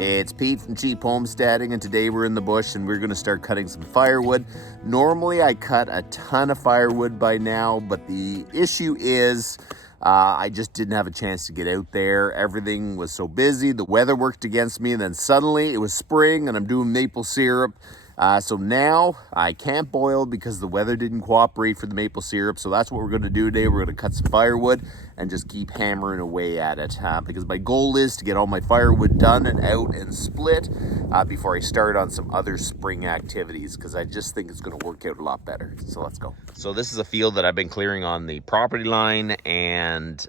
It's Pete from Cheap Homesteading, and today we're in the bush and we're going to start cutting some firewood. Normally I cut a ton of firewood by now, but the issue is I just didn't have a chance to get out there. Everything was so busy, the weather worked against me, and then suddenly it was spring and I'm doing maple syrup. So now I can't boil because the weather didn't cooperate for the maple syrup. So that's what we're going to do today. We're going to cut some firewood and just keep hammering away at it because my goal is to get all my firewood done and out and split before I start on some other spring activities, because I just think it's going to work out a lot better. So let's go. So this is a field that I've been clearing on the property line, and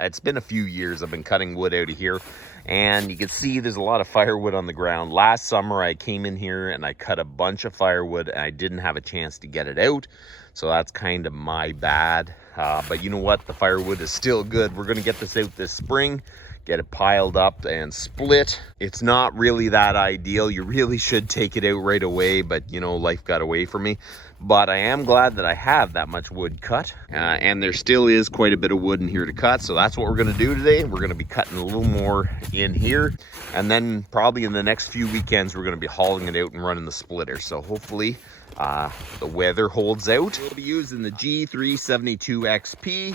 it's been a few years I've been cutting wood out of here. And you can see there's a lot of firewood on the ground. Last summer I came in here and I cut a bunch of firewood and I didn't have a chance to get it out. So that's kind of my bad. But you know what? The firewood is still good. We're going to get this out this spring, get it piled up and split. It's not really that ideal. You really should take it out right away, but you know, life got away from me. But I am glad that I have that much wood cut, and there still is quite a bit of wood in here to cut. So that's what we're going to do today. We're going to be cutting a little more in here, and then probably in the next few weekends we're going to be hauling it out and running the splitter. So hopefully the weather holds out. We'll be using the G372XP,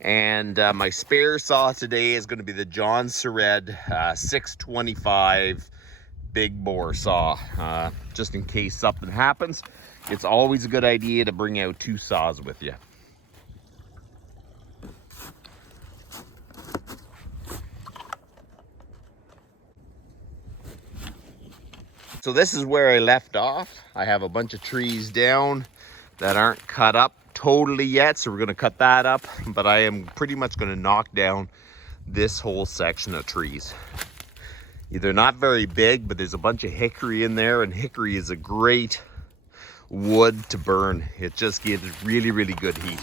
and my spare saw today is going to be the Jonsered 625 big bore saw, just in case something happens. It's always a good idea to bring out two saws with you. So this is where I left off. I have a bunch of trees down that aren't cut up totally yet, so we're going to cut that up, but I am pretty much going to knock down this whole section of trees. They're not very big, but there's a bunch of hickory in there, and hickory is a great wood to burn. It just gives really, really good heat.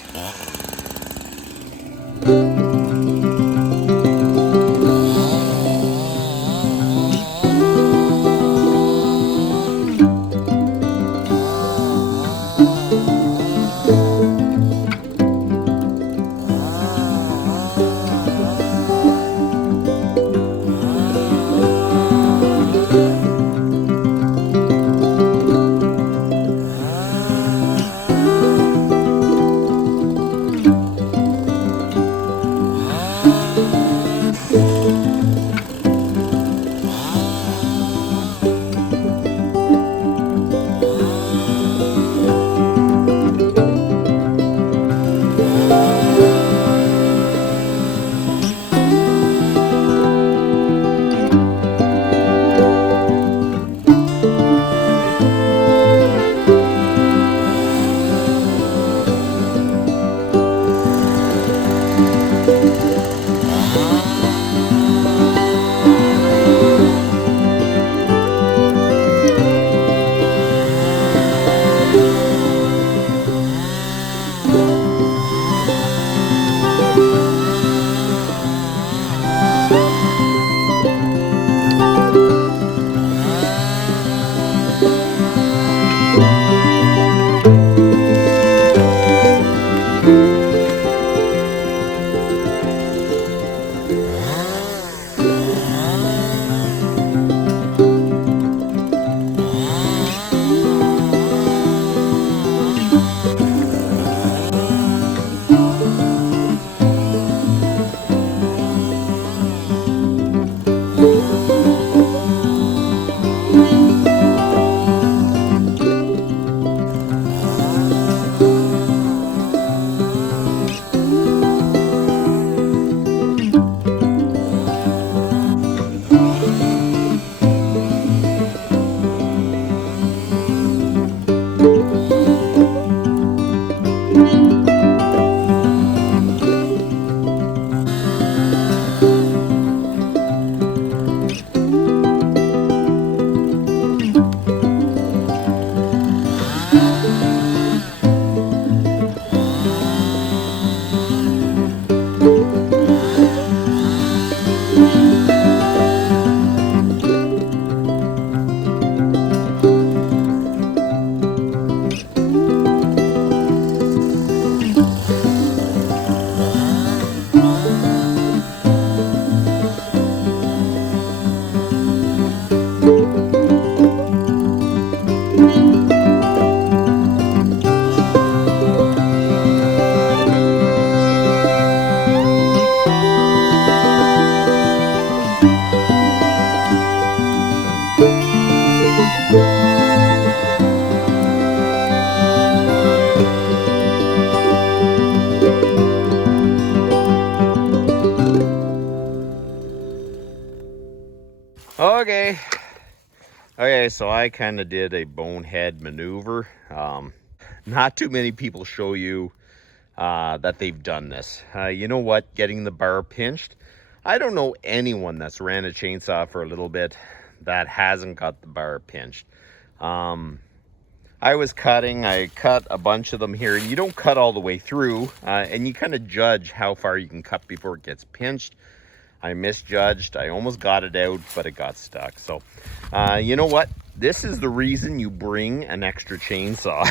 Okay. Okay, so I kind of did a bonehead maneuver. Not too many people show you that they've done this. You know what? Getting the bar pinched. I don't know anyone that's ran a chainsaw for a little bit that hasn't got the bar pinched. I was cutting. I cut a bunch of them here, and you don't cut all the way through, and you kind of judge how far you can cut before it gets pinched. I misjudged. I almost got it out, but it got stuck. So, you know what? This is the reason you bring an extra chainsaw.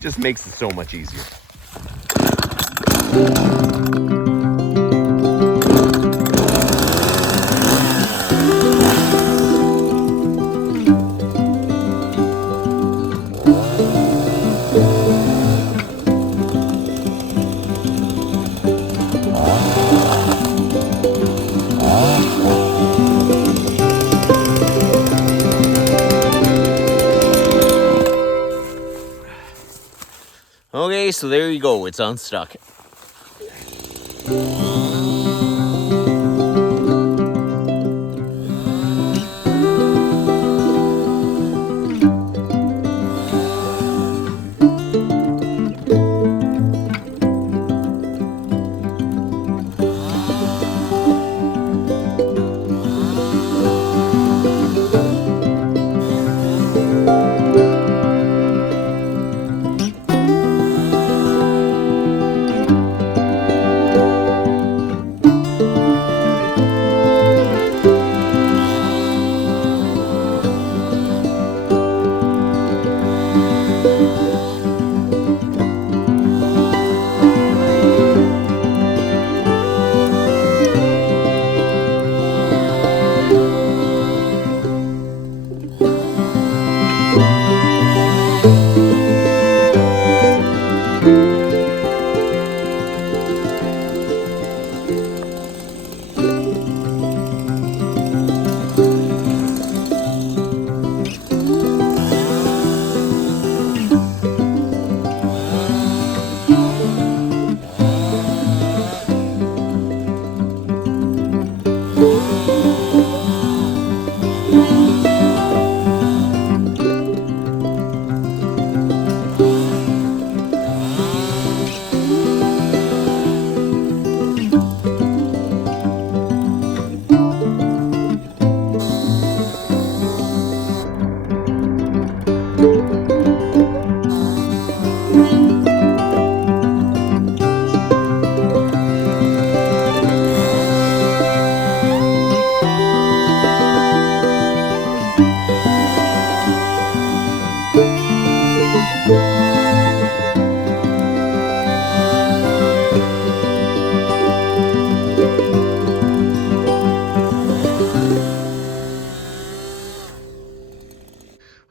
Just makes it so much easier. Okay, so there you go. It's unstuck.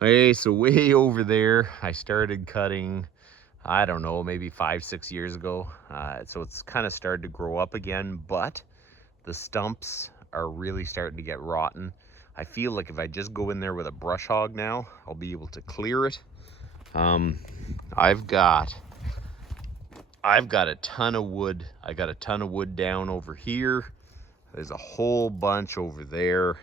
Okay, so way over there, I started cutting, I don't know, maybe 5-6 years ago. So it's kind of started to grow up again, but the stumps are really starting to get rotten. I feel like if I just go in there with a brush hog now, I'll be able to clear it. I've got a ton of wood. I got a ton of wood down over here. There's a whole bunch over there.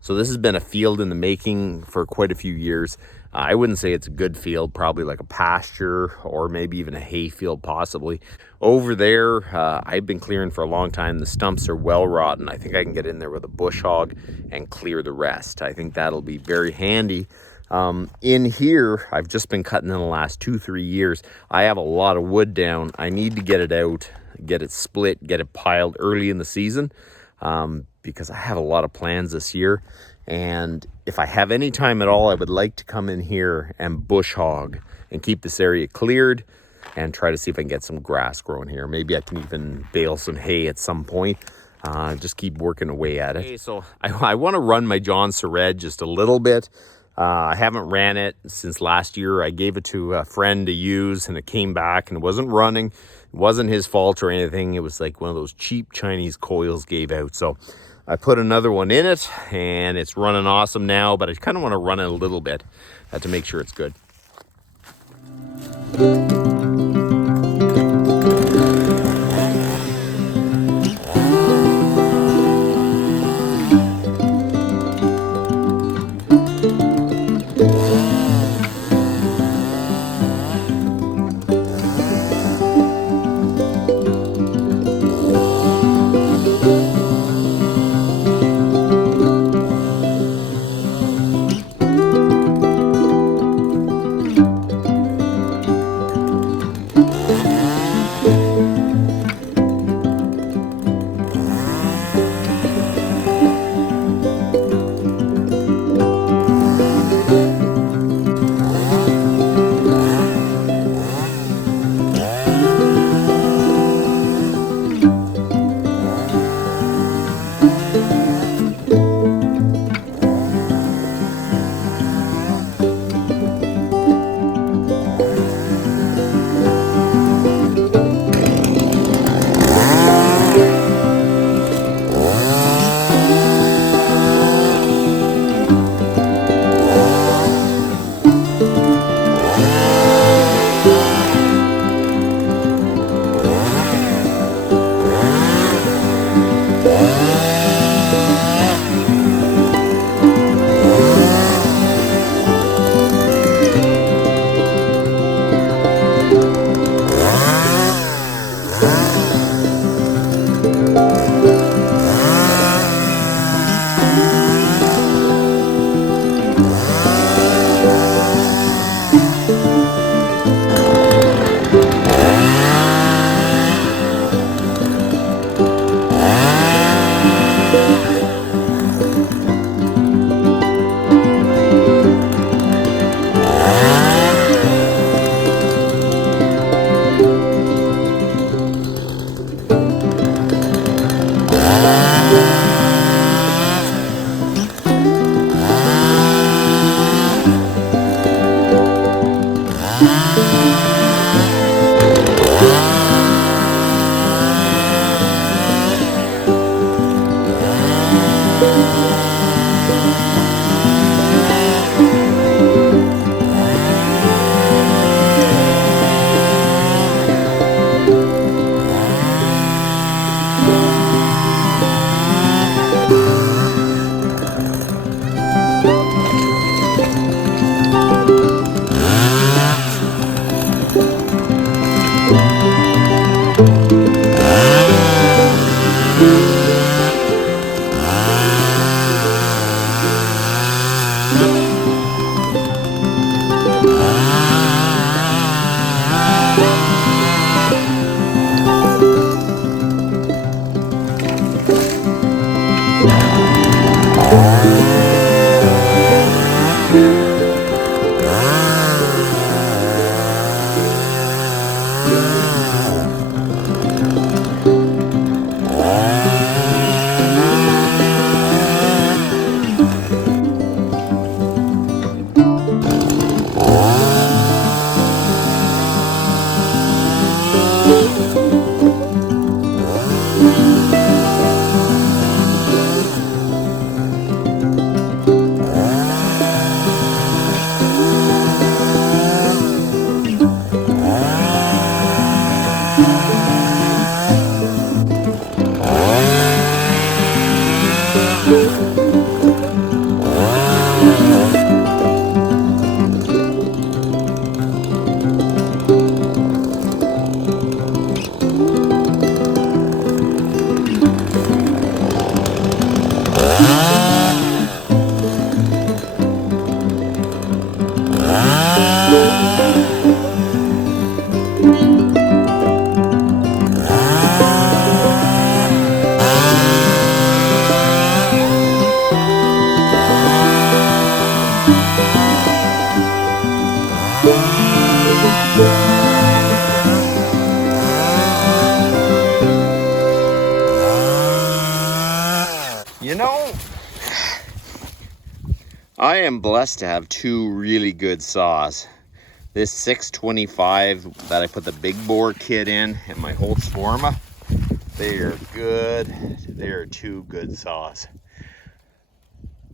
So this has been a field in the making for quite a few years. I wouldn't say it's a good field, probably like a pasture or maybe even a hay field possibly. Over there, I've been clearing for a long time. The stumps are well rotten. I think I can get in there with a bush hog and clear the rest. I think that'll be very handy. In here, I've just been cutting in the last 2-3 years. I have a lot of wood down. I need to get it out, get it split, get it piled early in the season. Because I have a lot of plans this year, and if I have any time at all, I would like to come in here and bush hog and keep this area cleared and try to see if I can get some grass growing here. Maybe I can even bale some hay at some point. Just keep working away at it. Okay, so I want to run my Jonsered just a little bit. I haven't ran it since last year. I gave it to a friend to use, and it came back and it wasn't running. It wasn't his fault or anything. It was like one of those cheap Chinese coils gave out. So I put another one in it, and it's running awesome now, but I kind of want to run it a little bit to make sure it's good. You know, I am blessed to have two really good saws. This 625 that I put the big bore kit in and my Husqvarna, they are good. They are two good saws.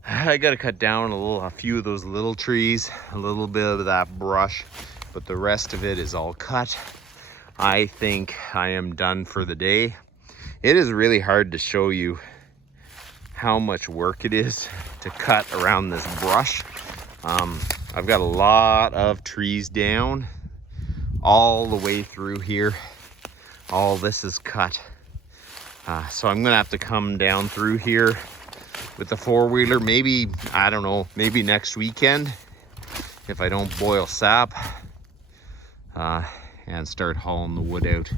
I gotta cut down a few of those little trees, a little bit of that brush, but the rest of it is all cut. I think I am done for the day. It is really hard to show you how much work it is to cut around this brush. I've got a lot of trees down all the way through here. All this is cut. So I'm gonna have to come down through here with the four-wheeler, maybe, I don't know, maybe next weekend if I don't boil sap, and start hauling the wood out.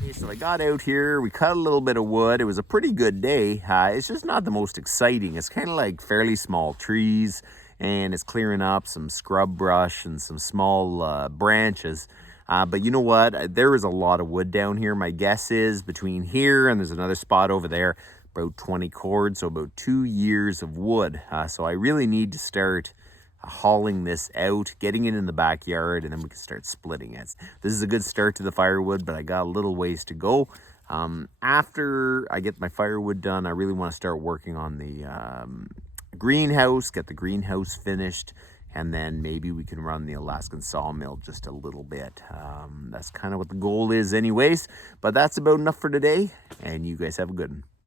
Okay, so I got out here, we cut a little bit of wood. It was a pretty good day. It's just not the most exciting. It's kind of like fairly small trees, and it's clearing up some scrub brush and some small branches. But you know what? There is a lot of wood down here. My guess is between here and there's another spot over there, about 20 cords, so about 2 years of wood. So I really need to start hauling this out, getting it in the backyard, and then we can start splitting it. This is a good start to the firewood, but I got a little ways to go. After I get my firewood done, I really want to start working on the greenhouse, get the greenhouse finished, and then maybe we can run the Alaskan sawmill just a little bit. That's kind of what the goal is anyways, but that's about enough for today, and you guys have a good one.